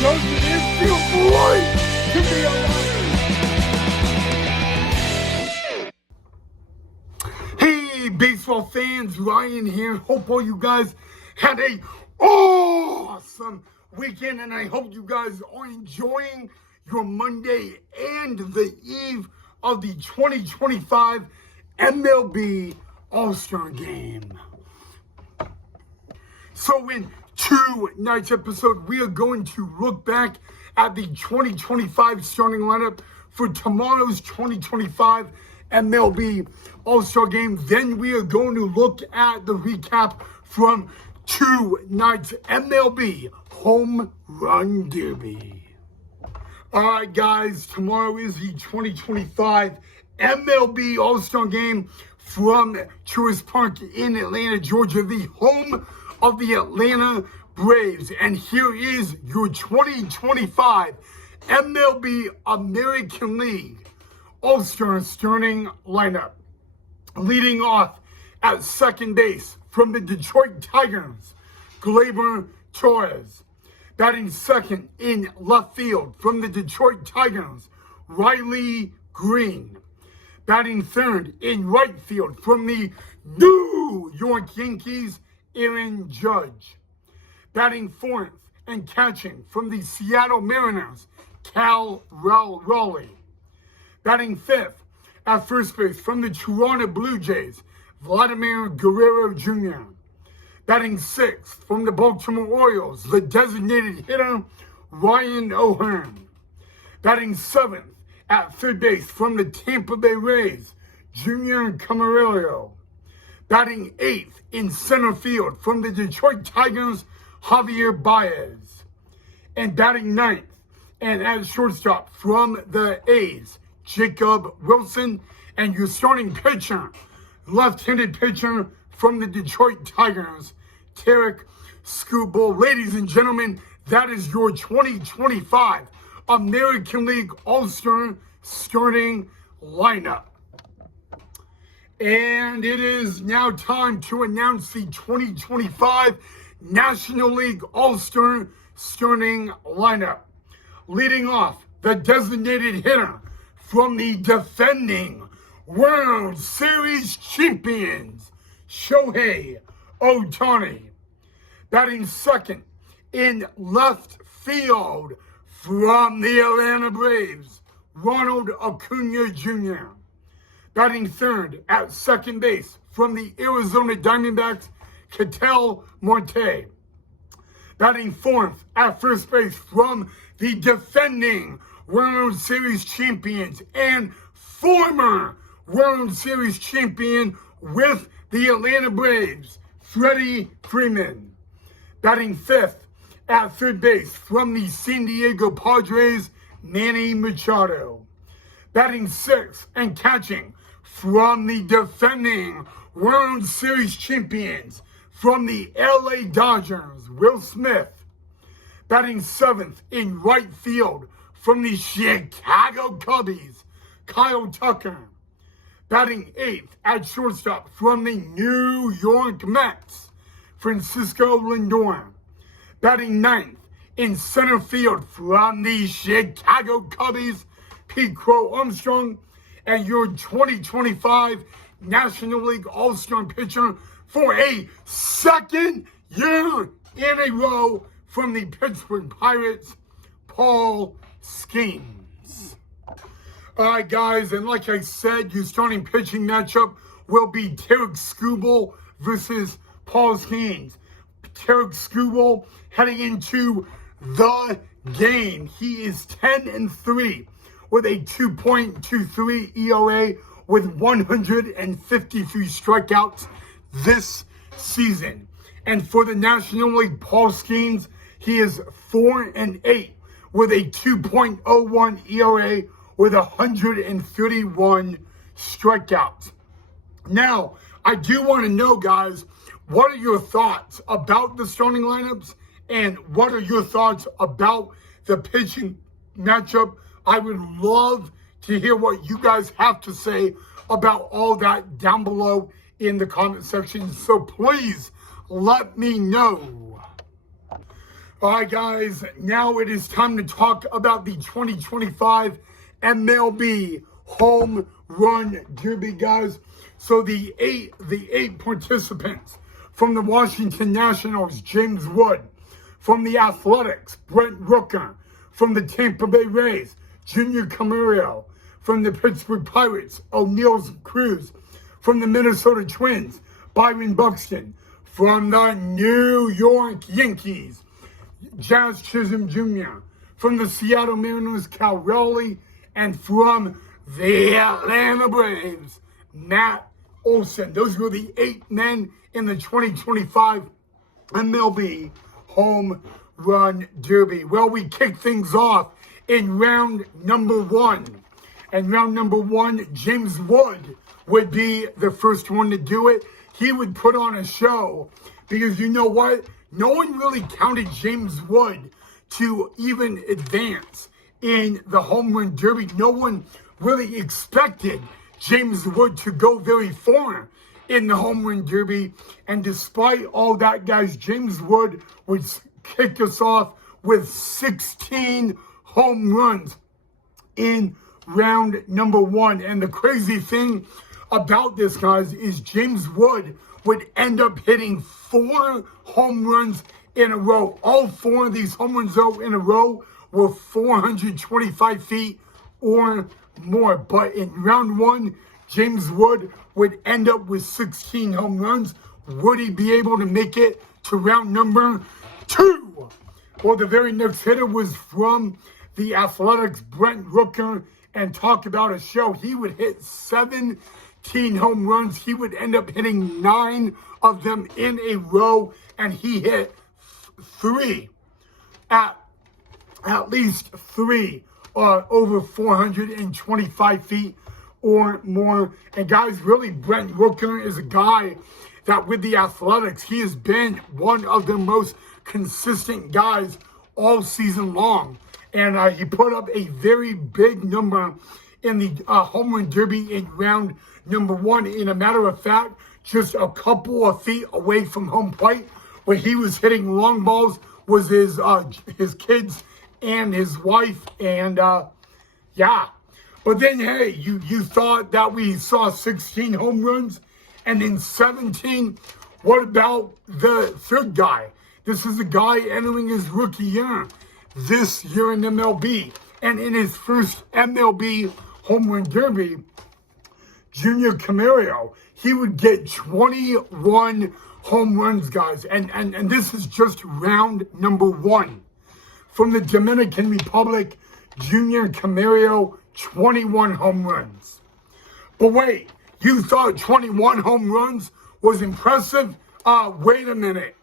Jones is your boy to be alive. Hey, baseball fans, Ryan here. Hope all you guys had a awesome weekend, and I hope you guys are enjoying your Monday and the eve of the 2025 MLB All-Star Game. So in tonight's episode, we are going to look back at the 2025 starting lineup for tomorrow's 2025 MLB All-Star Game. Then we are going to look at the recap from tonight's MLB Home Run Derby. All right, guys, tomorrow is the 2025 MLB All-Star Game from Truist Park in Atlanta, Georgia, the home of the Atlanta Braves. And here is your 2025 MLB American League All-Star starting lineup. Leading off at second base from the Detroit Tigers, Gleyber Torres. Batting second in left field from the Detroit Tigers, Riley Green. Batting third in right field from the New York Yankees, Aaron Judge. Batting fourth and catching from the Seattle Mariners, Cal Raleigh. Batting fifth at first base from the Toronto Blue Jays, Vladimir Guerrero Jr. Batting sixth from the Baltimore Orioles, the designated hitter, Ryan O'Hearn. Batting seventh at third base from the Tampa Bay Rays, Junior Camarillo. Batting eighth in center field from the Detroit Tigers, Javier Baez. And batting ninth and at shortstop from the A's, Jacob Wilson. And your starting pitcher, left-handed pitcher from the Detroit Tigers, Tarik Skubal. Ladies and gentlemen, that is your 2025 American League All-Star starting lineup. And it is now time to announce the 2025 National League All-Star starting lineup. Leading off, the designated hitter from the defending World Series champions, Shohei Ohtani. Batting second in left field from the Atlanta Braves, Ronald Acuna Jr. Batting third at second base from the Arizona Diamondbacks, Ketel Marte. Batting fourth at first base from the defending World Series champions and former World Series champion with the Atlanta Braves, Freddie Freeman. Batting fifth at third base from the San Diego Padres, Manny Machado. Batting sixth and catching from the defending World Series champions from the LA Dodgers, Will Smith. Batting seventh in right field from the Chicago Cubs, Kyle Tucker. Batting eighth at shortstop from the New York Mets, Francisco Lindor. Batting ninth in center field from the Chicago Cubs, Pete Crow Armstrong. And your 2025 National League All-Star pitcher for a second year in a row from the Pittsburgh Pirates, Paul Skeens. All right, guys, and like I said, your starting pitching matchup will be Tarik Skubal versus Paul Skeens. Tarik Skubal heading into the game. He is 10-3 with a 2.23 ERA with 153 strikeouts this season. And for the National League, Paul Skeens, he is 4-8 with a 2.01 ERA with 131 strikeouts. Now, I do want to know, guys, what are your thoughts about the starting lineups and what are your thoughts about the pitching matchup? I would love to hear what you guys have to say about all that down below in the comment section. So please let me know. All right, guys, now it is time to talk about the 2025 MLB Home Run Derby, guys. So the eight participants from the Washington Nationals, James Wood; from the Athletics, Brent Rooker; from the Tampa Bay Rays, Junior Camarillo; from the Pittsburgh Pirates, Oneil Cruz; from the Minnesota Twins, Byron Buxton; from the New York Yankees, Jazz Chisholm Jr., from the Seattle Mariners, Cal Raleigh; and from the Atlanta Braves, Matt Olson. Those were the 8 men in the 2025 MLB Home Run Derby. Well, we kick things off in round number 1. And round number 1, James Wood would be the first one to do it. He would put on a show because you know what? No one really counted James Wood to even advance in the Home Run Derby. No one really expected James Wood to go very far in the Home Run Derby. And despite all that, guys, James Wood would kick us off with 16 home runs in round number 1. And the crazy thing about this, guys, is James Wood would end up hitting 4 home runs in a row. All 4 of these home runs in a row were 425 feet or more. But in round 1, James Wood would end up with 16 home runs. Would he be able to make it to round number 2? Well, the very next hitter was from the Athletics, Brent Rooker, and talk about a show. He would hit 17 home runs. He would end up hitting 9 of them in a row, and he hit 3 at least 3 over 425 feet or more. And guys, really, Brent Rooker is a guy that with the Athletics, he has been one of the most consistent guys all season long. And he put up a very big number in the Home Run Derby in round number 1. In a matter of fact, just a couple of feet away from home plate, where he was hitting long balls, was his kids and his wife. And yeah. But then, hey, you thought that we saw 16 home runs and then 17. What about the third guy? This is a guy entering his rookie year this year in MLB. And in his first MLB Home Run Derby, Junior Camarillo, he would get 21 home runs, guys. And this is just round number 1. From the Dominican Republic, Junior Camarillo, 21 home runs. But wait, you thought 21 home runs was impressive? Wait a minute.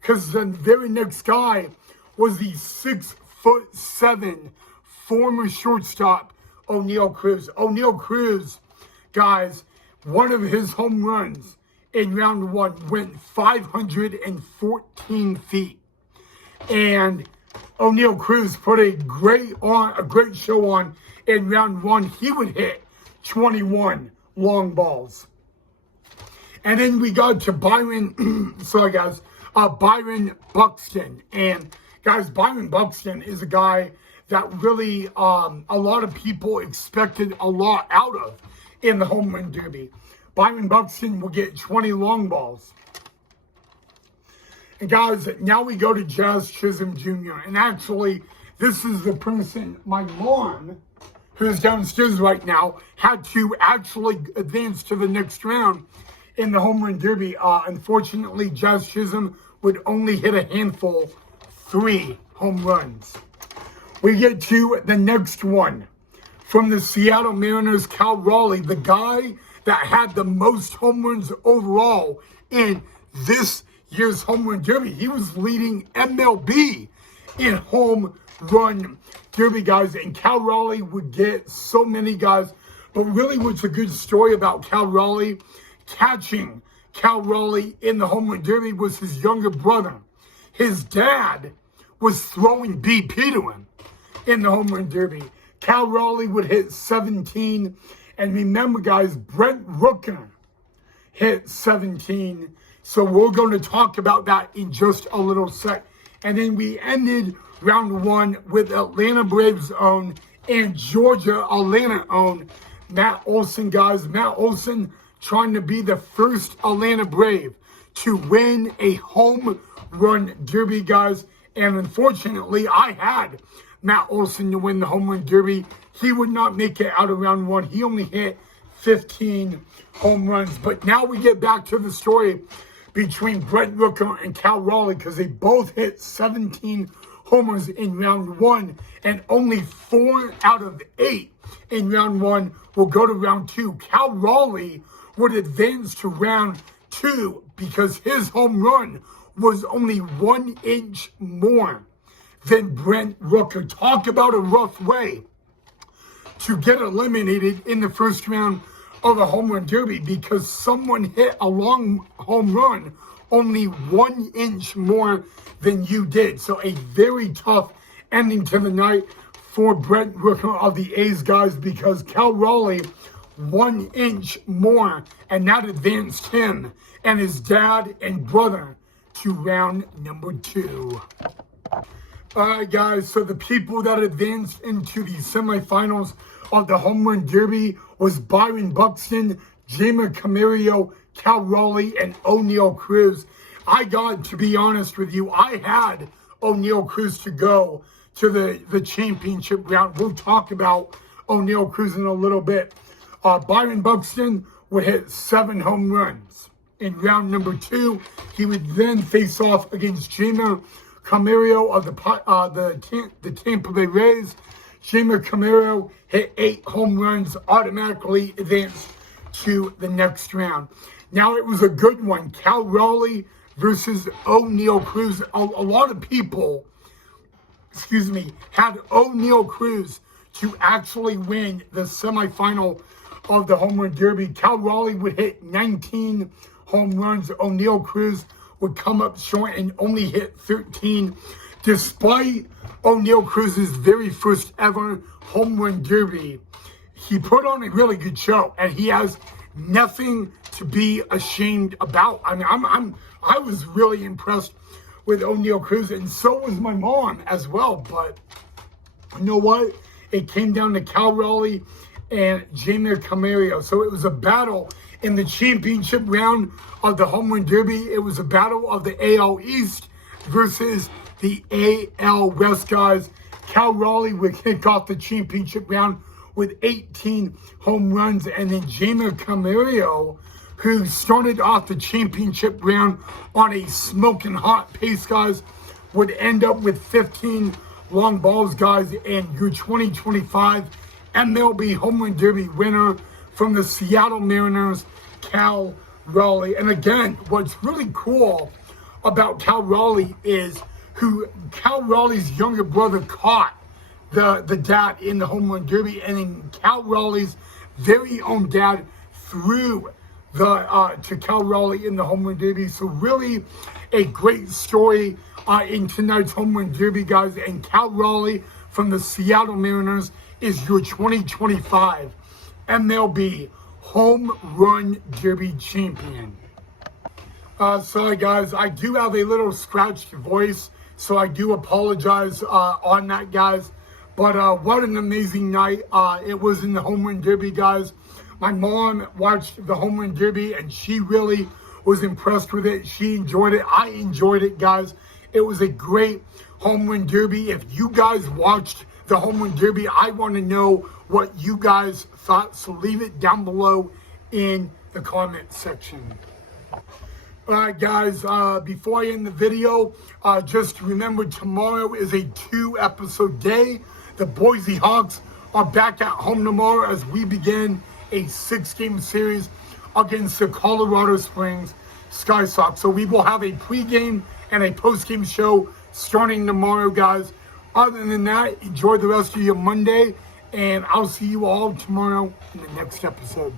Because the very next guy was the 6'7" former shortstop, Oneil Cruz. Oneil Cruz, guys, one of his home runs in round 1 went 514 feet. And Oneil Cruz put a great show on in round 1. He would hit 21 long balls. And then we got to Byron, Byron Buxton. And guys, Byron Buxton is a guy that really a lot of people expected a lot out of in the Home Run Derby. Byron Buxton will get 20 long balls. And guys, now we go to Jazz Chisholm Jr. And actually, this is the person, my mom, who's downstairs right now, had to actually advance to the next round in the Home Run Derby. Unfortunately, Jazz Chisholm would only hit a handful, 3 home runs. We get to the next one. From the Seattle Mariners, Cal Raleigh, the guy that had the most home runs overall in this year's Home Run Derby. He was leading MLB in Home Run Derby, guys. And Cal Raleigh would get so many, guys. But really what's a good story about Cal Raleigh, catching Cal Raleigh in the Home Run Derby, was his younger brother. His dad was throwing BP to him in the Home Run Derby. Cal Raleigh would hit 17. And remember, guys, Brent Rooker hit 17. So we're going to talk about that in just a little sec. And then we ended round one with Atlanta Braves own and Georgia Atlanta own Matt Olson, guys. Matt Olson trying to be the first Atlanta Brave to win a home run derby, guys. And unfortunately, I had Matt Olson to win the home run derby. He would not make it out of round one. He only hit 15 home runs. But now we get back to the story between Brent Rooker and Cal Raleigh, because they both hit 17 homers in round one, and only 4 out of 8 in round one will go to round two. Cal Raleigh would advance to round two because his home run was only 1 inch more than Brent Rooker. Talk about a rough way to get eliminated in the first round of a home run derby, because someone hit a long home run only 1 inch more than you did. So a very tough ending to the night for Brent Rooker of the A's, guys, because Cal Raleigh 1 inch more, and that advanced him and his dad and brother to round number two. All right, guys, so the people that advanced into the semifinals of the home run derby was Byron Buxton, Jeimer Camarillo, Cal Raleigh, and Oneil Cruz. I got to be honest with you, I had Oneil Cruz to go to the championship round. We'll talk about Oneil Cruz in a little bit. Byron Buxton would hit 7 home runs in round number two. He would then face off against Jeimer Camarillo of the Tampa Bay Rays. Jeimer Camarillo hit 8 home runs, automatically advanced to the next round. Now it was a good one. Cal Raleigh versus Oneil Cruz. A lot of people, had Oneil Cruz to actually win the semifinal of the home run derby. Cal Raleigh would hit 19 home runs. Oneil Cruz would come up short and only hit 13. Despite Oneil Cruz's very first ever home run derby, he put on a really good show, and he has nothing to be ashamed about. I mean, I was really impressed with Oneil Cruz, and so was my mom as well. But you know what? It came down to Cal Raleigh and Jeimer Camarillo. So it was a battle in the championship round of the home run derby. It was a battle of the AL East versus the AL West, guys. Cal Raleigh would kick off the championship round with 18 home runs, and then Jeimer Camarillo, who started off the championship round on a smoking hot pace, guys, would end up with 15 long balls, guys, and your 2025 MLB Home Run Derby winner from the Seattle Mariners, Cal Raleigh. And again, what's really cool about Cal Raleigh is who Cal Raleigh's younger brother caught the dad in the home run derby, and then Cal Raleigh's very own dad threw to Cal Raleigh in the home run derby. So really a great story in tonight's home run derby, guys. And Cal Raleigh from the Seattle Mariners is your 2025 MLB Home Run Derby champion. Sorry, guys, I do have a little scratched voice, so I do apologize on that, guys. But what an amazing night it was in the home run derby, guys. My mom watched the home run derby, and she really was impressed with it. She enjoyed it. I enjoyed it, guys. It was a great home run derby. If you guys watched the home run derby, I want to know what you guys thought. So leave it down below in the comment section. All right, guys, before I end the video, just remember tomorrow is a 2-episode day. The Boise Hawks are back at home tomorrow as we begin a 6-game series against the Colorado Springs Sky Sox. So we will have a pregame and a postgame show starting tomorrow, guys. Other than that, enjoy the rest of your Monday, and I'll see you all tomorrow in the next episode.